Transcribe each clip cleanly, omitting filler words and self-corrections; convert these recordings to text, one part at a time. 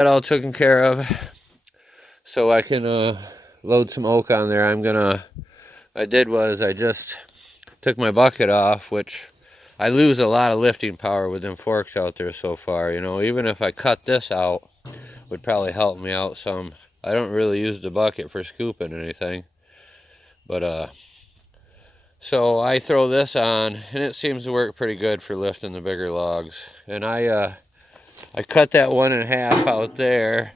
That all taken care of, so I can load some oak on there. I did was I just took my bucket off, which I lose a lot of lifting power with them forks out there so far. You know, even if I cut this out, would probably help me out some. I don't really use the bucket for scooping anything, but so I throw this on, and it seems to work pretty good for lifting the bigger logs. And I cut that 1.5 out there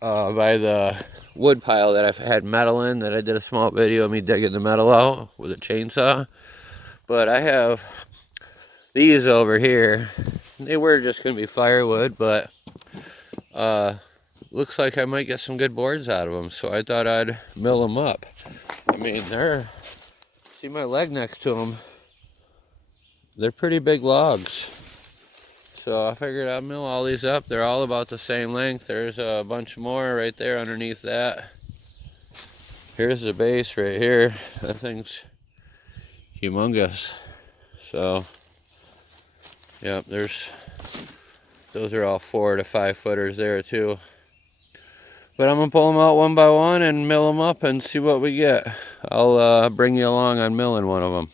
by the wood pile that I've had metal in, that I did a small video of me digging the metal out with a chainsaw. But I have these over here. They were just going to be firewood, but looks like I might get some good boards out of them, so I thought I'd mill them up. I mean, see my leg next to them, they're pretty big logs. So I figured I'd mill all these up. They're all about the same length. There's a bunch more right there underneath that. Here's the base right here. That thing's humongous. So, yep, those are all 4 to 5 footers there too. But I'm gonna pull them out one by one and mill them up and see what we get. I'll bring you along on milling one of them.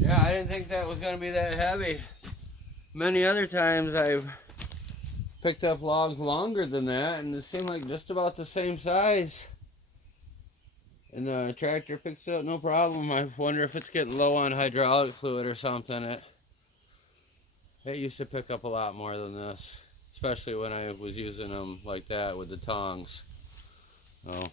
Yeah, I didn't think that was going to be that heavy. Many other times I've picked up logs longer than that, and it seemed like just about the same size. And the tractor picks it up no problem. I wonder if it's getting low on hydraulic fluid or something. It used to pick up a lot more than this, especially when I was using them like that with the tongs. Oh.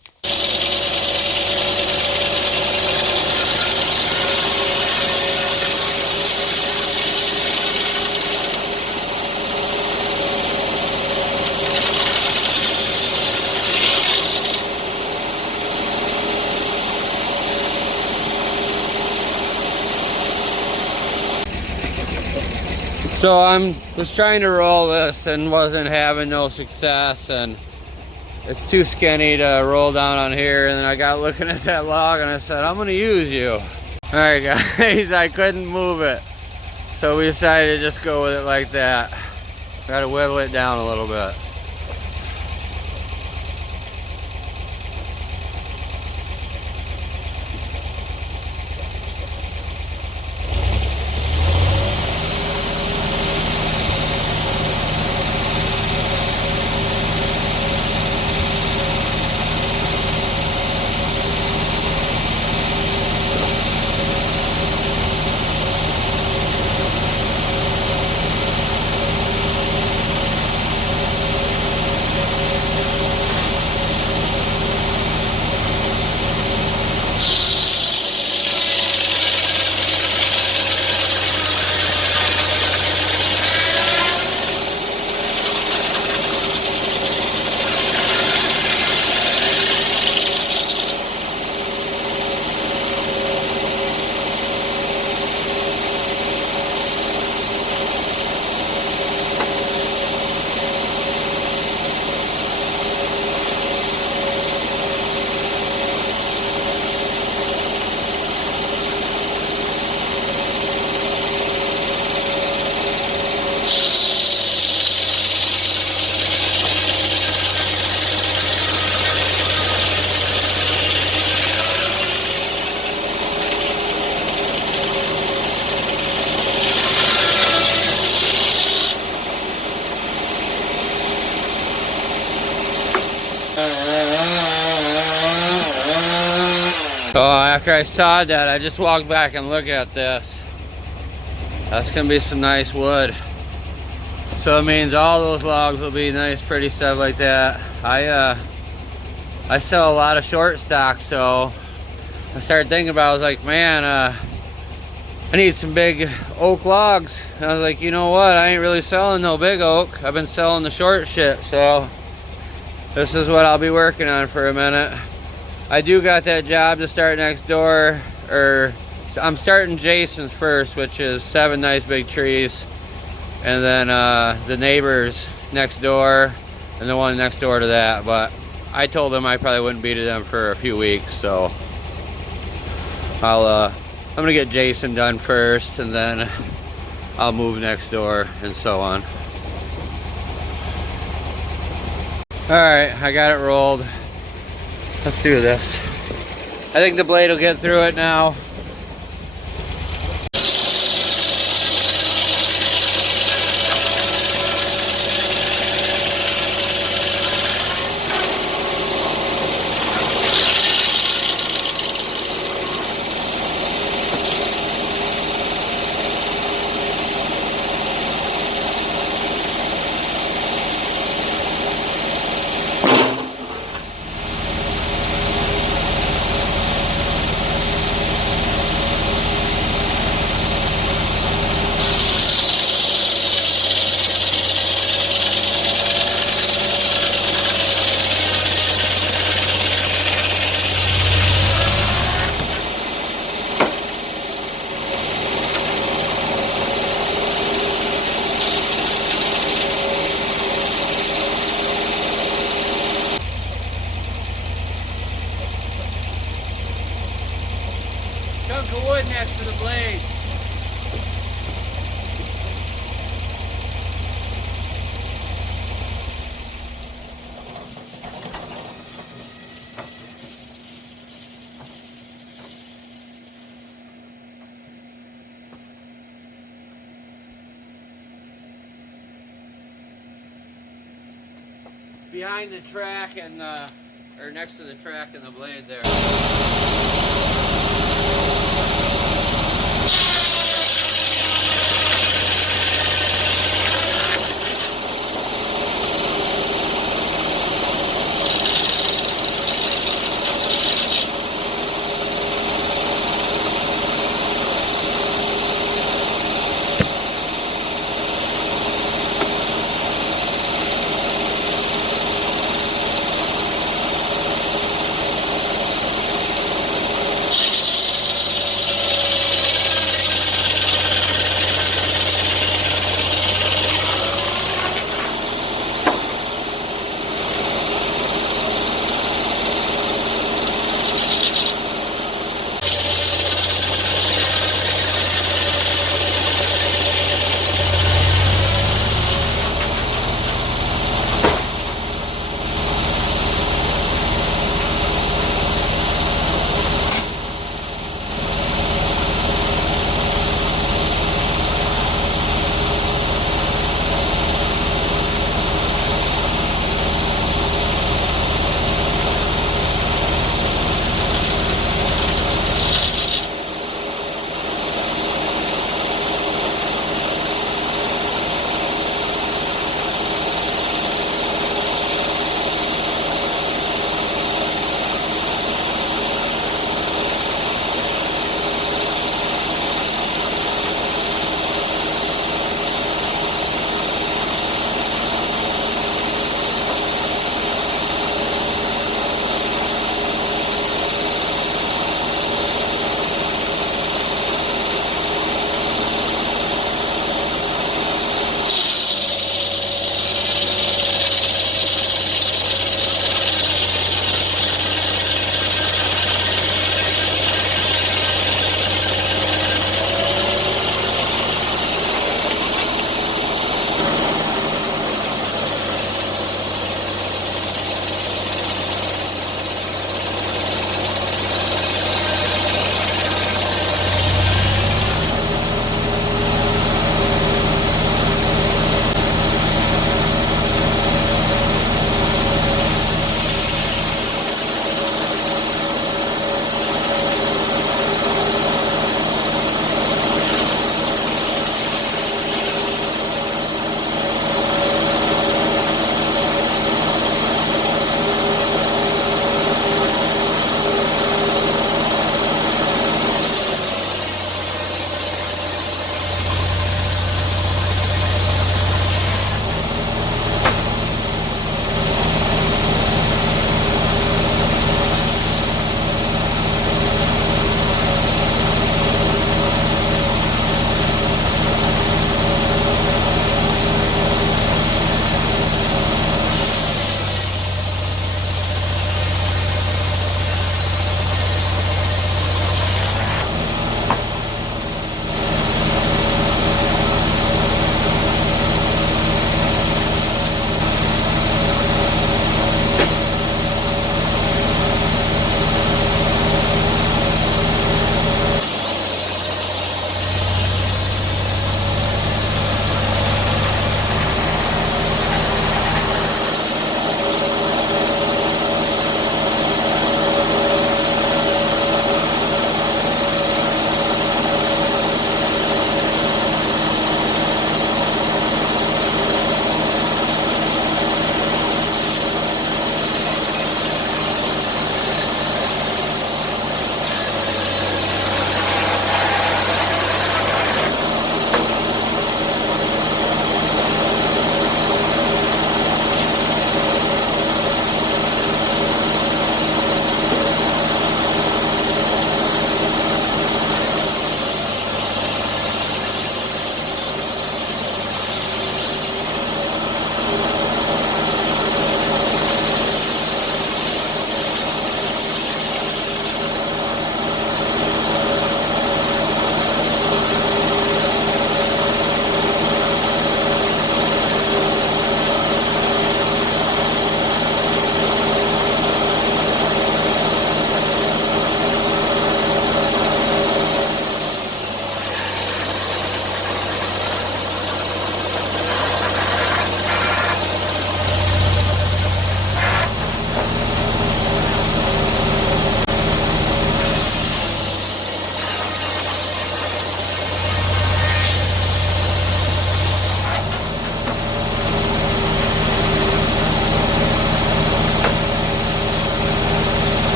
So was trying to roll this and wasn't having no success, and it's too skinny to roll down on here. And then I got looking at that log and I said, I'm gonna use you. Alright guys, I couldn't move it. So we decided to just go with it like that. Gotta whittle it down a little bit. So after I sawed that, I just walked back and looked at this. That's gonna be some nice wood. So it means all those logs will be nice, pretty stuff like that. I sell a lot of short stock, so I started thinking about it. I was like, man, I need some big oak logs. And I was like, you know what? I ain't really selling no big oak. I've been selling the short shit, so this is what I'll be working on for a minute. I do got that job to start next door, or I'm starting Jason's first, which is 7 nice big trees, and then the neighbors next door and the one next door to that. But I told them I probably wouldn't be to them for a few weeks, so I'm gonna get Jason done first, and then I'll move next door and so on. All right, I got it rolled. Let's do this. I think the blade will get through it now. Chunk of wood next to the blade. Behind the track and or next to the track and the blade there.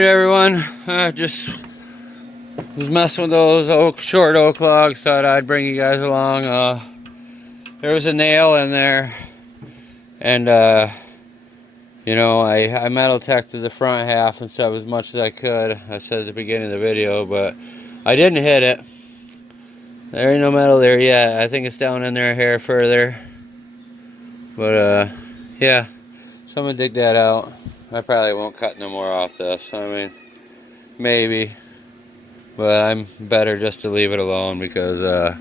Hey everyone, just was messing with those short oak logs, thought I'd bring you guys along. There was a nail in there, and you know, I metal detected the front half and stuff as much as I could. I said at the beginning of the video, but I didn't hit it. There ain't no metal there yet. I think it's down in there a hair further. But yeah, so I'm gonna dig that out. I probably won't cut no more off this. I mean, maybe, but I'm better just to leave it alone because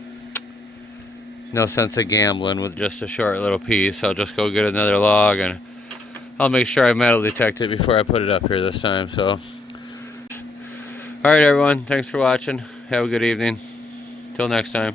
no sense of gambling with just a short little piece. I'll just go get another log and I'll make sure I metal detect it before I put it up here this time. So, alright everyone, thanks for watching. Have a good evening. Till next time.